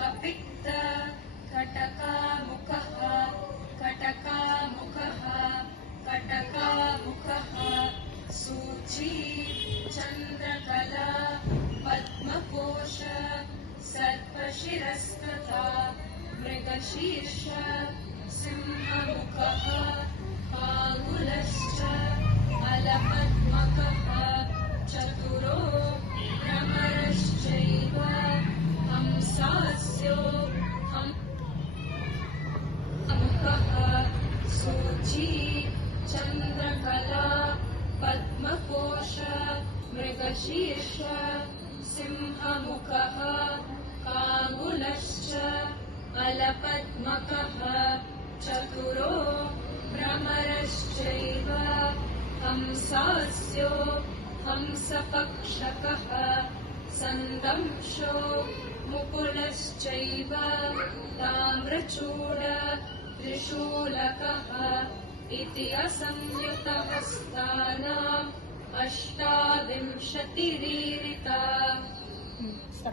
कपित्त कटकामुखः कटकामुखः कटकामुखः सूची चन्द्रकला पद्मकोश सर्पशिरस्तथा मृगशीर्ष सिंहमुखः फाङ्गुलश्च अलपद्मकः चतुरो भ्रमरश्चैव हंसास्यो मुखः सूची चन्द्रकला पद्मकोश मृगशीर्ष सिंहमुखः फाङ्गुलश्च अलपद्मकः चतुरो भ्रमरश्चैव हंसास्यो हंसपक्षकः सन्दंशो मुकुलश्चैव ताम्रचूड त्रिशूलकः इति असंयुतहस्तानाम् 28